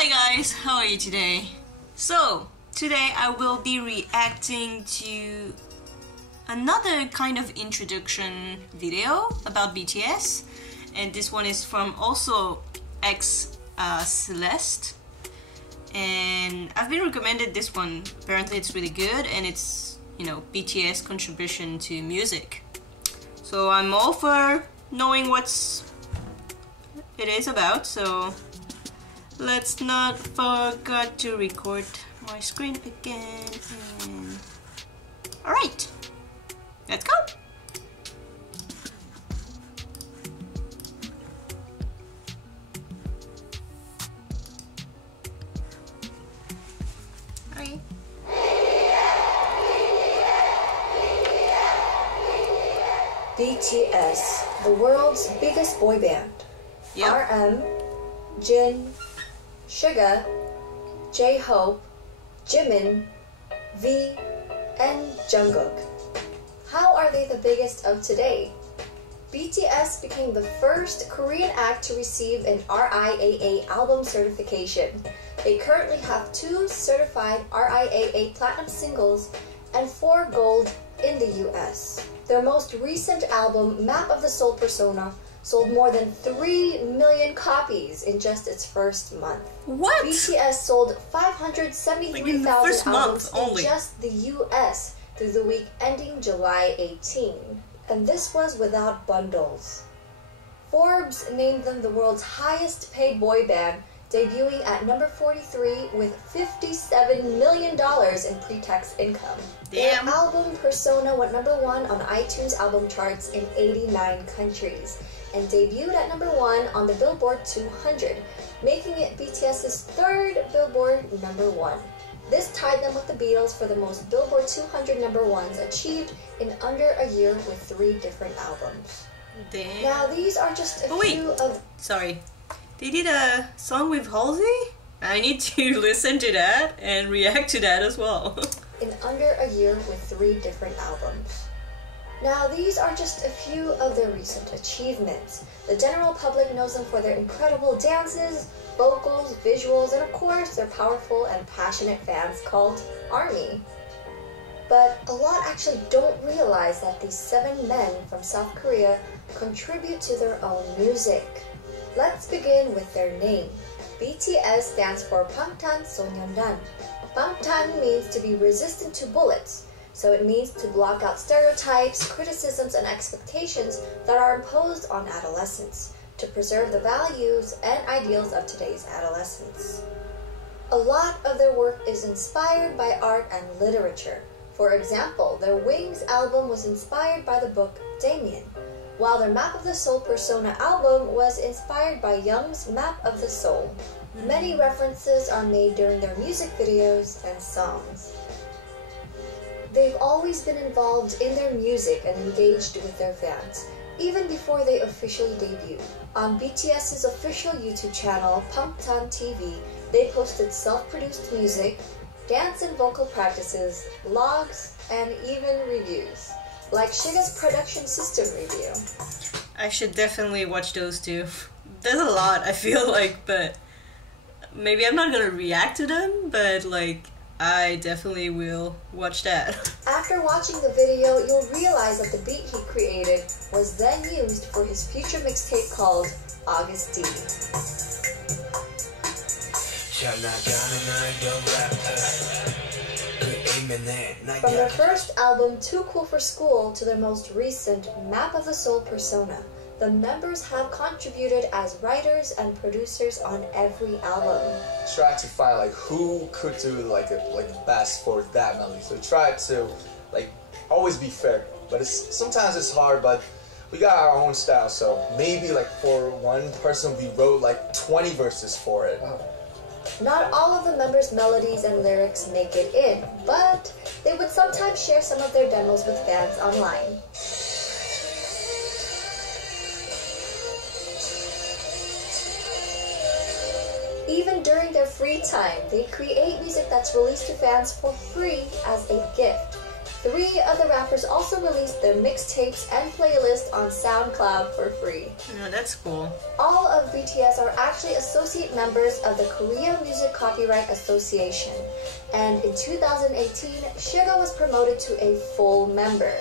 Hi guys, how are you today? So, today I will be reacting to another kind of introduction video about BTS, and this one is from also Celeste, and I've been recommended this one. Apparently it's really good and it's, you know, BTS contribution to music. So I'm all for knowing what it is about, so let's not forget to record my screen again. And alright, let's go! Alright. BTS, the world's biggest boy band. Yep. RM, Jin, Suga, J-Hope, Jimin, V, and Jungkook. How are they the biggest of today? BTS became the first Korean act to receive an RIAA album certification. They currently have 2 certified RIAA platinum singles and 4 gold in the US. Their most recent album, Map of the Soul Persona, sold more than 3 million copies in just its first month. What? BTS sold 573,000 albums in just the US through the week ending July 18. And this was without bundles. Forbes named them the world's highest paid boy band, debuting at number 43 with $57 million in pre-tax income. Damn. Their album Persona went number 1 on iTunes album charts in 89 countries and debuted at number 1 on the Billboard 200, making it BTS's 3rd Billboard number 1. This tied them with the Beatles for the most Billboard 200 number 1s achieved in under a year with 3 different albums. Damn. Now these are just a few of... Sorry. They did a song with Halsey? I need to listen to that and react to that as well. in under a year with 3 different albums. Now these are just a few of their recent achievements. The general public knows them for their incredible dances, vocals, visuals, and of course their powerful and passionate fans called ARMY. But a lot actually don't realize that these 7 men from South Korea contribute to their own music. Let's begin with their name. BTS stands for Bangtan. Bangtan means to be resistant to bullets, so it means to block out stereotypes, criticisms, and expectations that are imposed on adolescents, to preserve the values and ideals of today's adolescents. A lot of their work is inspired by art and literature. For example, their Wings album was inspired by the book Damien, while their Map of the Soul Persona album was inspired by Young's Map of the Soul. Many references are made during their music videos and songs. They've always been involved in their music and engaged with their fans, even before they officially debut. On BTS's official YouTube channel, Bangtan TV, they posted self-produced music, dance and vocal practices, logs, and even reviews, like Suga's production system review. I should definitely watch those too. There's a lot, I feel like, but maybe I'm not gonna react to them, but like, I definitely will watch that. After watching the video, you'll realize that the beat he created was then used for his future mixtape called August D. From their first album, Too Cool for School, to their most recent, Map of the Soul Persona, the members have contributed as writers and producers on every album. Try to find like who could do like best for that melody. So try to like always be fair, but sometimes it's hard. But we got our own style, so maybe like for one person we wrote like 20 verses for it. Not all of the members' melodies and lyrics make it in, but they would sometimes share some of their demos with fans online. Even during their free time, they create music that's released to fans for free as a gift. 3 other rappers also released their mixtapes and playlists on SoundCloud for free. Yeah, that's cool. All of BTS are actually associate members of the Korea Music Copyright Association, and in 2018, Suga was promoted to a full member.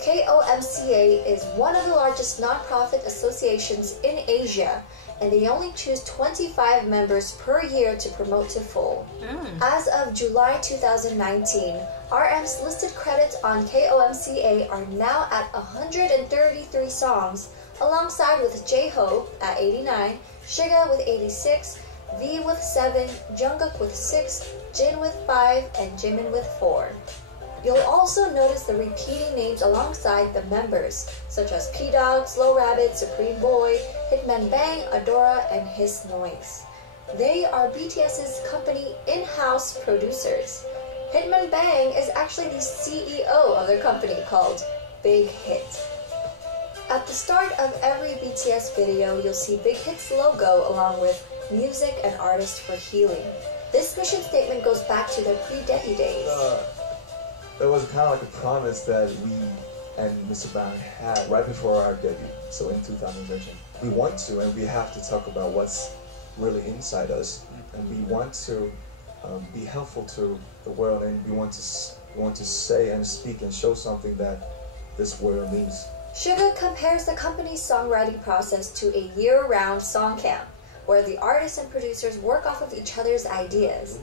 KOMCA is one of the largest non-profit associations in Asia, and they only choose 25 members per year to promote to full. As of July 2019, RM's listed credits on KOMCA are now at 133 songs, alongside with J-Hope at 89, Suga with 86, V with 7, Jungkook with 6, Jin with 5, and Jimin with 4. You'll also notice the repeating names alongside the members, such as P-Dog, Slow Rabbit, Supreme Boy, Hitman Bang, Adora, and His Noise. They are BTS's company in-house producers. Hitman Bang is actually the CEO of their company called Big Hit. At the start of every BTS video, you'll see Big Hit's logo along with music and artists for healing. This mission statement goes back to their pre-debut days. That was kind of like a promise that we and Mr. Bang had right before our debut, so in 2013. We want to, and we have to talk about what's really inside us, and we want to be helpful to the world, and we want to say and speak and show something that this world needs. Suga compares the company's songwriting process to a year-round song camp, where the artists and producers work off of each other's ideas.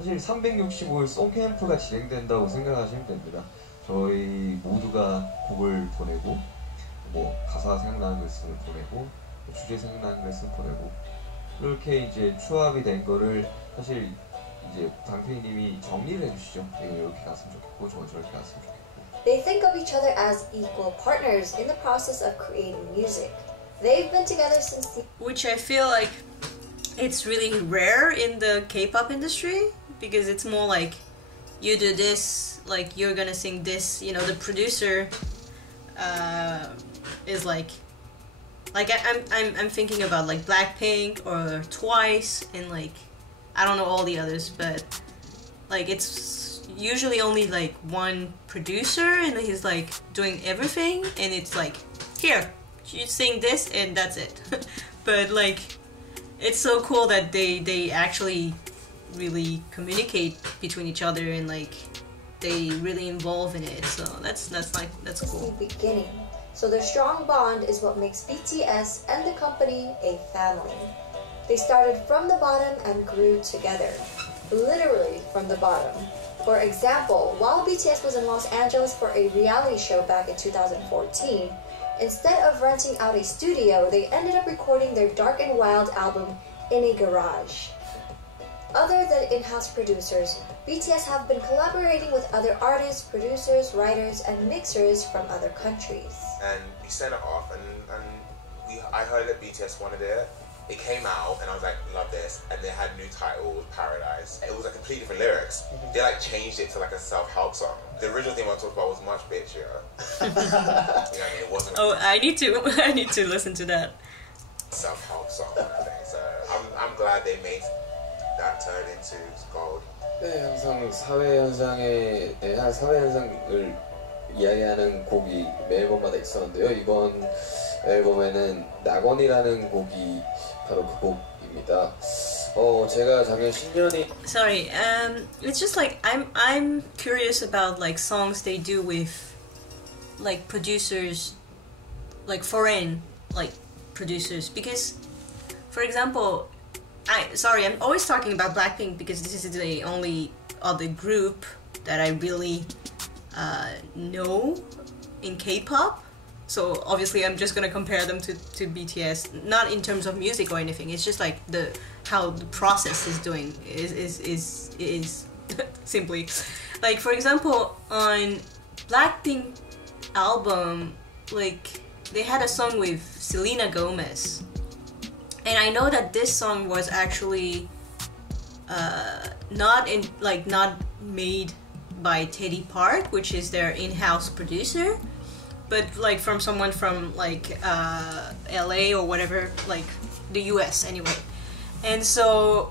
사실 365일 송캠프가 진행된다고 생각하시면 됩니다. 저희 모두가 곡을 보내고, 뭐 가사 생각나는 거 있으면 보내고, 뭐 주제 생각나는 거 있으면 보내고, 이렇게 이제 추합이 된 거를 사실 이제 방태희님이 정리를 해주시죠. 이거 이렇게 갔으면 좋겠고, 저거 저렇게 갔으면 좋겠고. They think of each other as equal partners in the process of creating music. They've been together since the... Which I feel like it's really rare in the K-pop industry, because it's more like you do this, like you're gonna sing this, you know, the producer is like I'm thinking about like Blackpink or Twice and like I don't know all the others, but like it's usually only like one producer and he's like doing everything, and it's like, here, you sing this and that's it. But like it's so cool that they actually really communicate between each other and like they really involve in it, so that's cool. The beginning. So their strong bond is what makes BTS and the company a family. They started from the bottom and grew together, literally from the bottom. For example, while BTS was in Los Angeles for a reality show back in 2014, instead of renting out a studio, they ended up recording their Dark and Wild album in a garage. Other than in-house producers, BTS have been collaborating with other artists, producers, writers, and mixers from other countries. And we sent it off, and I heard that BTS wanted it. It came out, and I was like, love this. And they had a new title, Paradise. It was like completely different lyrics. They like changed it to like a self-help song. The original thing I talked about was much bitchier. You know what I mean? It wasn't. Oh, I need to listen to that. Self-help song kind of thing. So I'm glad they made that turn into gold. 네, 항상 사회 현상에 대한 사회 현상을 이야기하는 곡이 매 앨범마다 있었는데요. 이번 앨범에는 낙원이라는 곡이 바로 그 곡입니다. 제가 작년 신년이 Sorry, it's just like I'm curious about like songs they do with like producers, like foreign like producers, because for example, I'm always talking about Blackpink because this is the only other group that I really know in K-pop. So obviously I'm just gonna compare them to BTS, not in terms of music or anything. It's just like how the process is doing is simply like, for example, on Blackpink album, like they had a song with Selena Gomez. And I know that this song was actually not made by Teddy Park, which is their in-house producer, but like from someone from like LA or whatever, like the US anyway. And so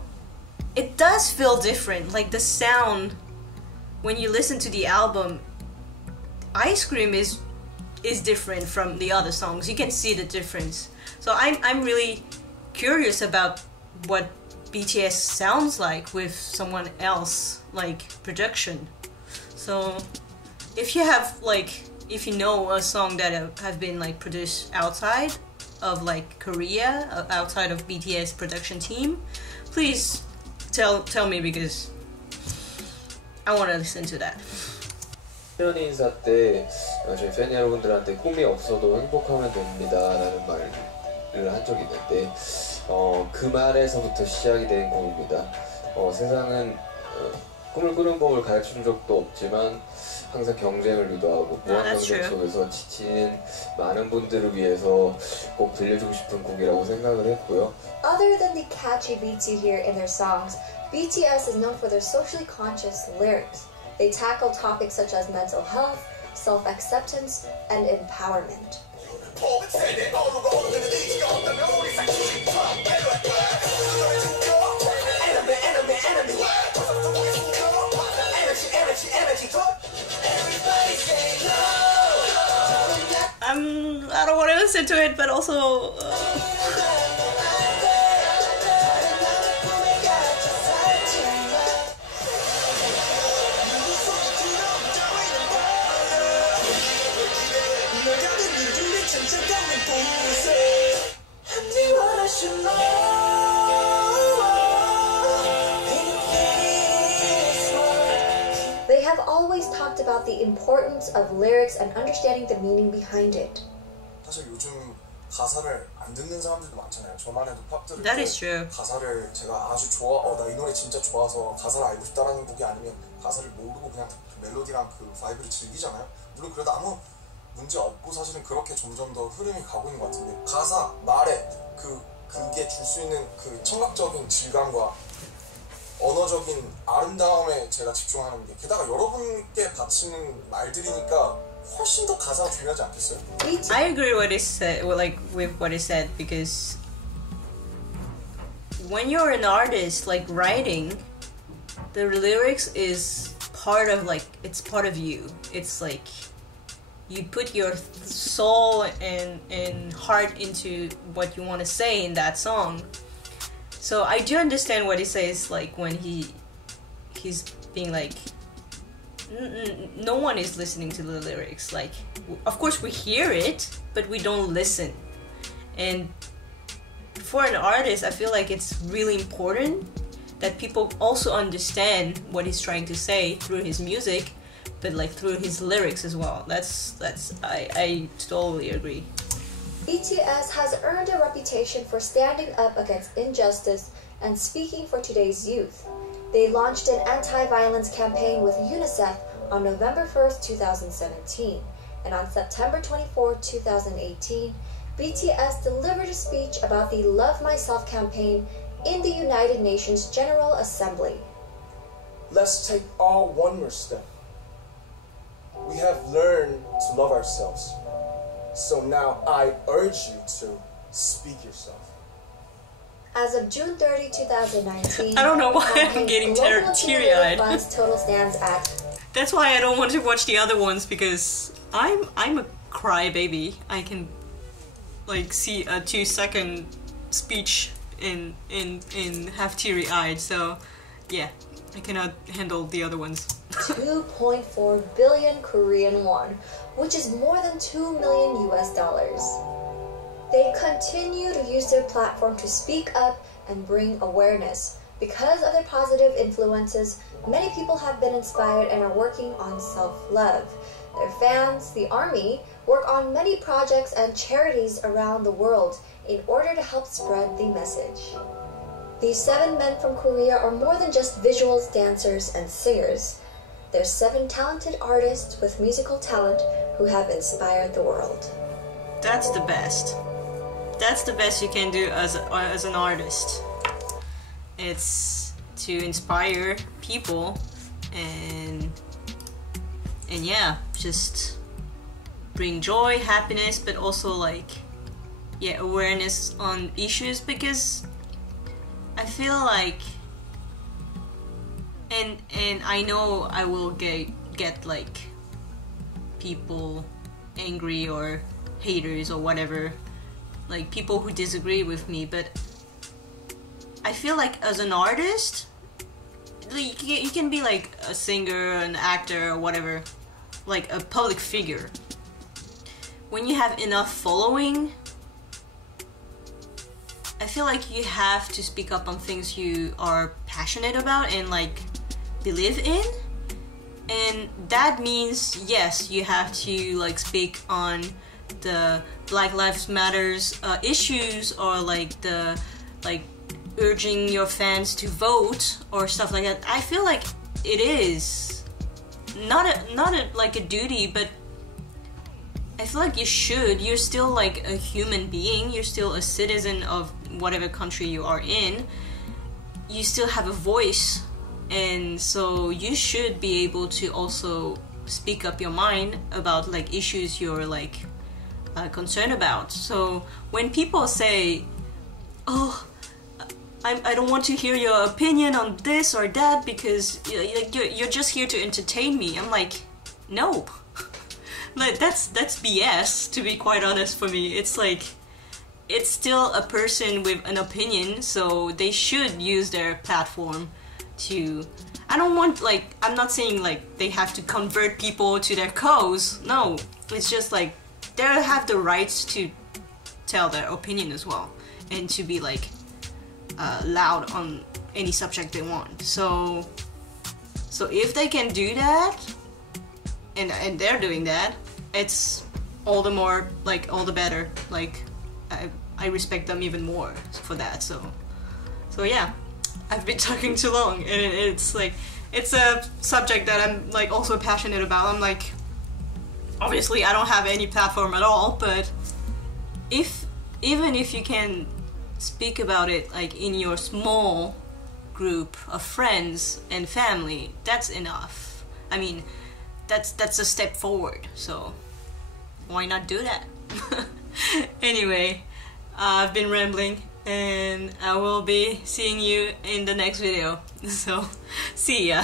it does feel different, like the sound when you listen to the album, Ice Cream is different from the other songs. You can see the difference. So I'm really curious about what BTS sounds like with someone else like production. So if you have like, if you know a song that have been like produced outside of like Korea, outside of BTS production team, please tell me, because I want to listen to that. 신년 인사 때 저희 팬 여러분들한테 꿈이 없어도 행복하면 됩니다 라는 말을 한 적이 있는데 그 말에서부터 시작이 된 곡입니다. 세상은 꿈을 꾸는 법을 가르쳐준 적도 없지만 항상 경쟁을 유도하고 무한 경쟁 속에서 지치는 많은 분들을 위해서 꼭 들려주고 싶은 곡이라고 생각을 했고요. Other than the catchy beats you hear in their songs, BTS is known for their socially conscious lyrics. They tackle topics such as mental health, self-acceptance, and empowerment. I don't want to listen to it, but also They have always talked about the importance of lyrics and understanding the meaning behind it. 사실 요즘 가사를 안 듣는 사람들도 많잖아요. 저만 해도 팝 들을 That 때 is true. 가사를 제가 아주 나 이 노래 진짜 좋아서 가사를 알고 싶다라는 곡이 아니면 가사를 모르고 그냥 멜로디랑 그 바이브를 즐기잖아요. 물론 그래도 아무 문제 없고 사실은 그렇게 점점 더 흐름이 가고 있는 것 같은데 가사, 말에 그게 줄 수 있는 그 청각적인 질감과 언어적인 아름다움에 제가 집중하는 게 게다가 여러분께 바치는 말들이니까 훨씬 더 가사가 중요하지 않겠어요? I agree what is said, like with what is said, because when you're an artist, like writing, the lyrics is part of like, it's part of you. It's like you put your soul and heart into what you want to say in that song. So I do understand what he says, like when he's being like, no one is listening to the lyrics. Like, of course we hear it, but we don't listen. And for an artist, I feel like it's really important that people also understand what he's trying to say through his music, but like through his lyrics as well. I totally agree. BTS has earned a reputation for standing up against injustice and speaking for today's youth. They launched an anti-violence campaign with UNICEF on November 1st, 2017, and on September 24, 2018, BTS delivered a speech about the Love Myself campaign in the United Nations General Assembly. Let's take all one more step. We have learned to love ourselves. So now I urge you to speak yourself. As of June 30, 2019, I don't know why I'm getting teary-eyed. Funds total stands at. That's why I don't want to watch the other ones, because I'm a crybaby. I can like see a 2-second speech and have teary-eyed. So yeah, I cannot handle the other ones. 2.4 billion Korean won, which is more than $2 million US. They continue to use their platform to speak up and bring awareness. Because of their positive influences, many people have been inspired and are working on self-love. Their fans, the ARMY, work on many projects and charities around the world in order to help spread the message. These 7 men from Korea are more than just visuals, dancers, and singers. They're 7 talented artists with musical talent who have inspired the world. That's the best. That's the best you can do as an artist. It's to inspire people and yeah, just bring joy, happiness, but also like, yeah, awareness on issues, because I feel like, and I know I will get like people angry or haters or whatever, like people who disagree with me, but I feel like as an artist, you can be like a singer, an actor, or whatever, like a public figure. When you have enough following, I feel like you have to speak up on things you are passionate about and like believe in. And that means, yes, you have to like speak on the Black Lives Matters issues, or like the like urging your fans to vote or stuff like that. I feel like it is not like a duty, but I feel like you should. You're still like a human being. You're still a citizen of whatever country you are in. You still have a voice, and so you should be able to also speak up your mind about like issues you're like concerned about. So when people say, "Oh, I don't want to hear your opinion on this or that because you're just here to entertain me," I'm like, no. Like that's BS, to be quite honest. For me, it's like, it's still a person with an opinion, so they should use their platform to, I don't want, like, I'm not saying like they have to convert people to their cause. No, it's just like they have the rights to tell their opinion as well, and to be like loud on any subject they want. So if they can do that, and they're doing that, it's all the more, like, all the better. Like, I respect them even more for that. So yeah, I've been talking too long, and it's like, it's a subject that I'm like also passionate about. I'm like, obviously I don't have any platform at all, but even if you can speak about it like in your small group of friends and family, that's enough. I mean, that's a step forward, so why not do that? Anyway, I've been rambling, and I will be seeing you in the next video, so see ya.